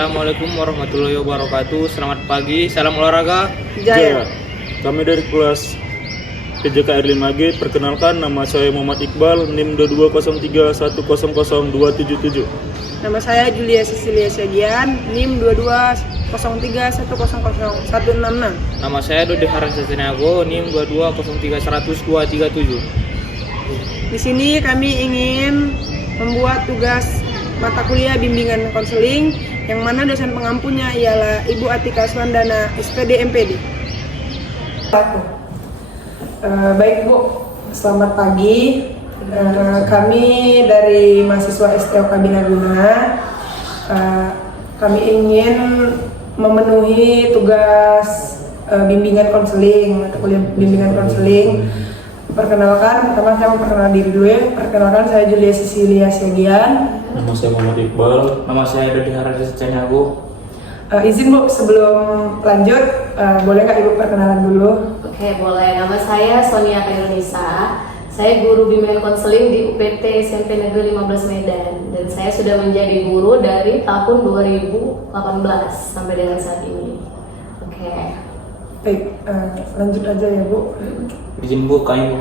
Assalamualaikum warahmatullahi wabarakatuh. Selamat pagi, salam olahraga. Jaya. Kami dari kelas PJKR 5G, perkenalkan nama saya Muhammad Iqbal, NIM 2203100277. Nama saya Julia Cecilia Syagian, NIM 2203100166. Nama saya Dodi Haran Satinago, NIM 2203100237. Di sini kami ingin membuat tugas mata kuliah bimbingan konseling yang mana dosen pengampunya ialah Ibu Atika Swandana, SPD MPD. Baik Bu, selamat pagi. Kami dari mahasiswa STOK Binaguna, kami ingin memenuhi tugas bimbingan konseling, mata kuliah bimbingan konseling. Perkenalkan, pertama saya mau perkenalkan diri dulu ya. Perkenalkan, saya Julia Cecilia Syagian. Nama saya Muhammad Iqbal. Nama saya Dodi Haran Satinago. Izin Bu, sebelum lanjut, boleh nggak Ibu perkenalan dulu? Oke, boleh. Nama saya Sonia Kairunisa. Saya guru bimbingan konseling di UPT SMP Negeri 15 Medan. Dan saya sudah menjadi guru dari tahun 2018 sampai dengan saat ini. Oke. Baik, lanjut aja ya Bu. Izin Bu, kami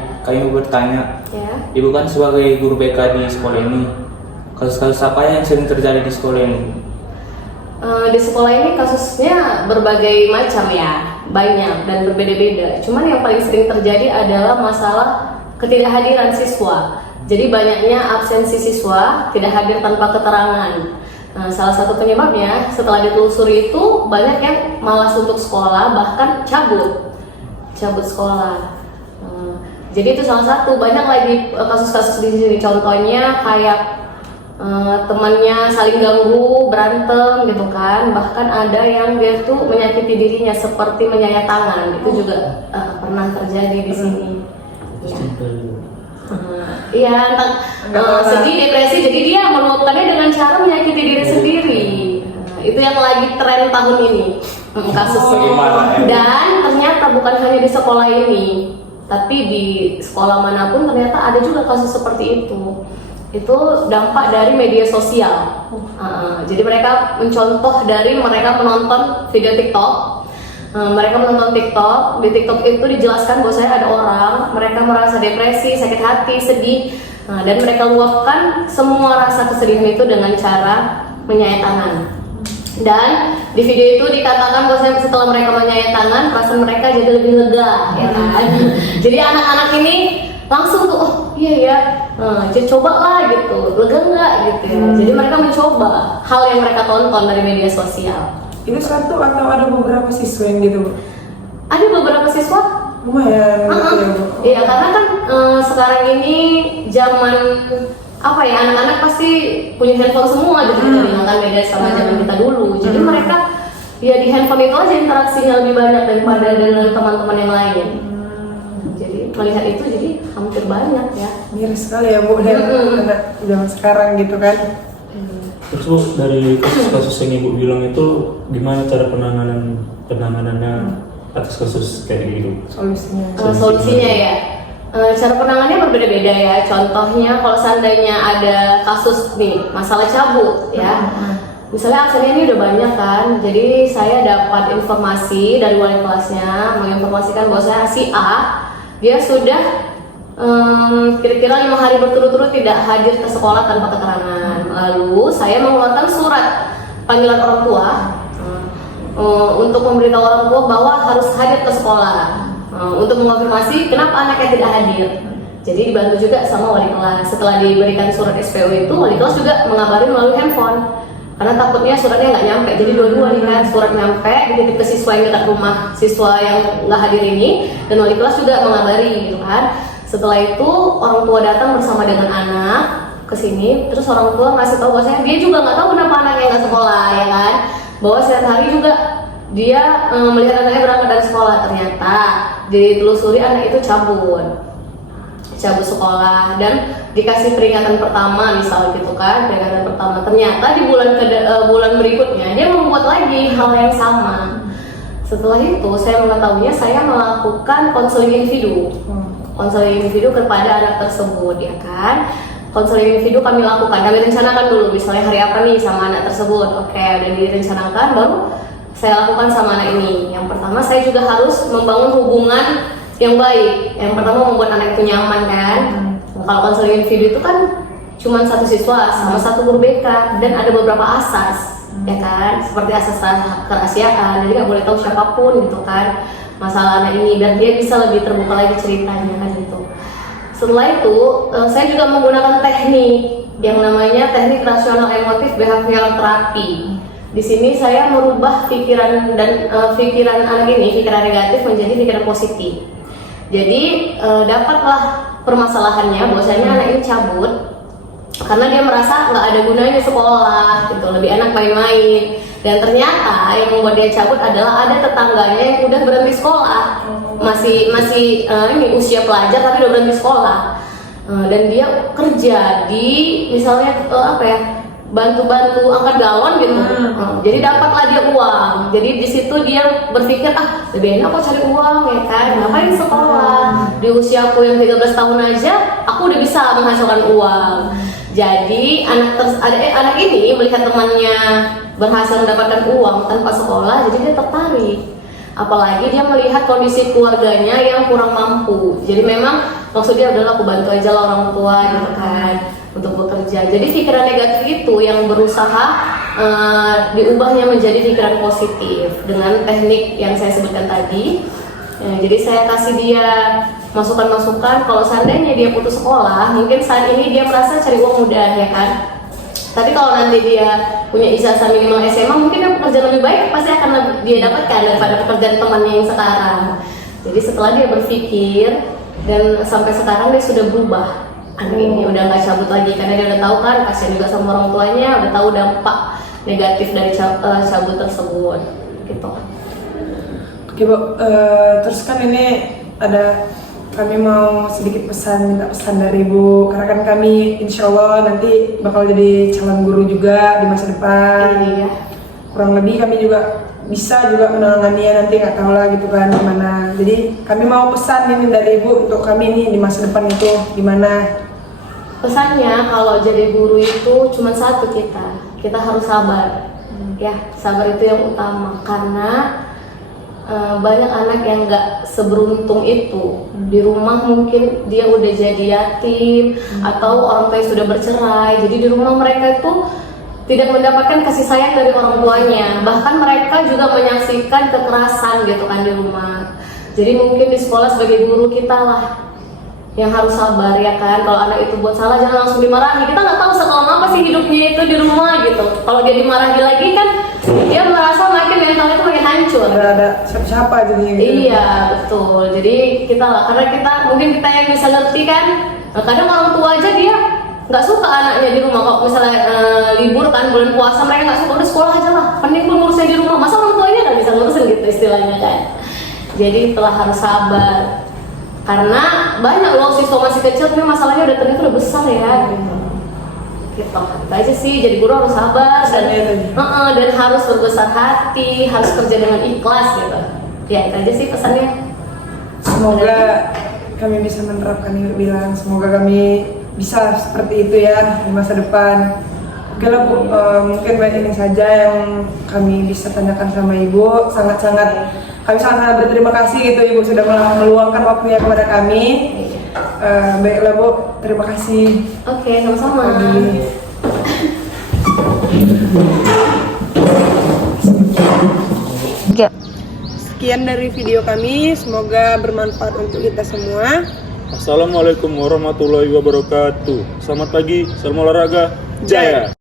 bertanya. Ya. Ibu kan sebagai guru BK di sekolah ini, kasus-kasus apa yang sering terjadi di sekolah ini? Di sekolah ini kasusnya berbagai macam ya, banyak dan berbeda-beda. Cuman yang paling sering terjadi adalah masalah ketidakhadiran siswa. Jadi banyaknya absensi siswa, tidak hadir tanpa keterangan. Salah satu penyebabnya setelah ditelusuri itu banyak yang malas untuk sekolah, bahkan cabut sekolah. Jadi itu salah satu. Banyak lagi kasus-kasus di sini. Contohnya kayak temannya saling ganggu, berantem gitu kan. Bahkan ada yang dia tuh menyakiti dirinya seperti menyayat tangan. Itu juga pernah terjadi di sini. Iya, sedih, depresi. Jadi dia menutupannya dengan cara menyakiti diri sendiri. Itu yang lagi tren tahun ini kasusnya. Dan ternyata bukan hanya di sekolah ini, tapi di sekolah manapun ternyata ada juga kasus seperti itu. Itu dampak dari media sosial. Jadi mereka mencontoh dari mereka menonton video TikTok. Mereka menonton TikTok. Di TikTok itu dijelaskan bahwa saya ada orang, mereka merasa depresi, sakit hati, sedih, dan mereka luapkan semua rasa kesedihan itu dengan cara menyayat tangan. Dan di video itu dikatakan bahwa setelah mereka menyayat tangan, perasaan mereka jadi lebih lega, ya kan? Jadi anak-anak ini langsung tuh, oh iya ya, cobalah gitu, lega nggak gitu ya. Jadi mereka mencoba hal yang mereka tonton dari media sosial. Itu satu atau ada beberapa siswa yang gitu Bu? Ada beberapa siswa. Lumayan gitu ya Bu. Iya, karena kan sekarang ini zaman apa ya, anak-anak pasti punya handphone semua gitu, kan beda sama zaman kita dulu. Jadi mereka ya di handphone itu aja interaksinya lebih banyak daripada dengan teman-teman yang lain. Jadi melihat itu jadi hampir banyak ya. Miris sekali ya Bu, anak zaman sekarang gitu kan. Terus Bu, dari kasus-kasus yang Ibu bilang itu gimana cara penanganannya atas kasus kayak gitu? Solusinya ya. Cara penanganannya berbeda-beda ya. Contohnya kalau seandainya ada kasus nih masalah cabut ya. Misalnya absennya ini udah banyak kan. Jadi saya dapat informasi dari wali kelasnya menginformasikan bahwa saya si A dia sudah kira-kira 5 hari berturut-turut tidak hadir ke sekolah tanpa keterangan. Lalu saya mengeluarkan surat panggilan orang tua untuk memberitahu orang tua bahwa harus hadir ke sekolah untuk mengonfirmasi kenapa anaknya tidak hadir. Jadi dibantu juga sama wali kelas. Setelah diberikan surat SPO itu, wali kelas juga mengabari melalui handphone. Karena takutnya suratnya nggak nyampe. Jadi dua-dua nih kan, surat nyampe dititip ke siswa yang dekat rumah siswa yang nggak hadir ini, dan wali kelas juga mengabari gitu kan. Setelah itu orang tua datang bersama dengan anak ke sini, terus orang tua ngasih tahu bahwasanya dia juga nggak tahu kenapa anaknya nggak sekolah ya kan. Bahwa setiap hari juga dia melihat anaknya berangkat dari sekolah, ternyata ditelusuri anak itu cabut sekolah dan dikasih peringatan pertama misal gitu kan, peringatan pertama. Ternyata di bulan berikutnya dia membuat lagi hal yang sama. Setelah itu saya mengetahuinya, saya melakukan konseling individu kepada anak tersebut ya kan. konseling individu kami lakukan. Kami rencanakan dulu, misalnya hari apa nih sama anak tersebut. Oke, udah direncanakan, baru saya lakukan sama anak ini. Yang pertama saya juga harus membangun hubungan yang baik. Yang pertama membuat anak itu nyaman kan. Kalau konseling individu itu kan cuma satu siswa sama satu guru BK dan ada beberapa asas, ya kan, seperti asas kerahasiaan, jadi nggak boleh tahu siapapun gitu kan masalah anak ini, dan dia bisa lebih terbuka lagi ceritanya kan gitu. Setelah itu saya juga menggunakan teknik yang namanya teknik rasional emotif behavioral therapy. Di sini saya merubah pikiran dan pikiran anak ini, pikiran negatif menjadi pikiran positif. Jadi dapatlah permasalahannya bahwasanya anak ini cabut karena dia merasa nggak ada gunanya sekolah gitu, lebih enak main-main. Dan ternyata yang membuat dia cabut adalah ada tetangganya yang udah berhenti sekolah, masih ini usia pelajar tapi udah berhenti sekolah, dan dia kerja di misalnya bantu-bantu angkat galon gitu. Jadi dapatlah dia uang. Jadi di situ dia berpikir lebih enak aku cari uang ya kan, ngapain sekolah, di usia aku yang 13 tahun aja aku udah bisa menghasilkan uang. Jadi anak ini melihat temannya berhasil mendapatkan uang tanpa sekolah, jadi dia tertarik. Apalagi dia melihat kondisi keluarganya yang kurang mampu. Jadi memang maksudnya udahlah aku bantu aja lah orang tua gitu kan untuk bekerja. Jadi pikiran negatif itu yang berusaha diubahnya menjadi pikiran positif dengan teknik yang saya sebutkan tadi. Jadi saya kasih dia masukan-masukan kalau seandainya dia putus sekolah, mungkin saat ini dia merasa cari uang mudah ya kan. Tapi kalau nanti dia punya ijazah minimal SMA, mungkin dia pekerjaan lebih baik pasti akan dia dapatkan daripada pekerjaan temannya yang sekarang. Jadi setelah dia berpikir dan sampai sekarang dia sudah berubah. Anak ini udah nggak cabut lagi karena dia udah tahu kan, kasihan juga sama orang tuanya, udah tahu dampak negatif dari cabut tersebut gitu. Oke Bu, terus kan ini kami mau sedikit minta pesan dari Ibu, karena kan kami insya Allah nanti bakal jadi calon guru juga di masa depan. Iya. Kurang lebih kami juga bisa juga menanganinya, nanti nggak tahu lah gitu kan gimana. Jadi kami mau pesan ini dari Ibu untuk kami ini di masa depan itu gimana? Pesannya kalau jadi guru itu cuma satu, kita harus sabar. Ya, sabar itu yang utama karena banyak anak yang nggak seberuntung itu. Di rumah mungkin dia udah jadi yatim atau orang tua sudah bercerai, jadi di rumah mereka itu tidak mendapatkan kasih sayang dari orang tuanya, bahkan mereka juga menyaksikan kekerasan gitu kan di rumah. Jadi mungkin di sekolah sebagai guru kita lah yang harus sabar ya kan. Kalau anak itu buat salah jangan langsung dimarahi, kita nggak tahu selama apa sih hidupnya itu di rumah gitu. Kalau dia dimarahi lagi kan dia merasa makin mentalnya itu makin hancur. Ada siapa jadinya gitu. Iya betul. Jadi kita lah, karena mungkin kita yang bisa ngerti kan. Kadang orang tua aja dia nggak suka anaknya di rumah. Kalau misalnya libur kan bulan puasa, mereka nggak suka, udah sekolah aja lah, mending pun ngurusnya di rumah. Masa orang tuanya nggak bisa ngurusin gitu istilahnya kan. Jadi telah harus sabar karena banyak loh siswa masih kecil tapi masalahnya udah besar ya gitu. Gitu aja sih, jadi guru harus sabar dan harus berbesar hati, harus kerja dengan ikhlas gitu. Ya itu aja sih pesannya. Semoga kami bisa menerapkan yang bilang, semoga kami bisa seperti itu ya di masa depan. Oke lah Bu, mungkin ini saja yang kami bisa tanyakan sama Ibu. Kami sangat berterima kasih gitu Ibu sudah meluangkan waktunya kepada kami. Baiklah Bu, terima kasih. Oke, sama-sama. Sekian dari video kami, semoga bermanfaat untuk kita semua. Assalamualaikum warahmatullahi wabarakatuh. Selamat pagi, salam olahraga, jaya.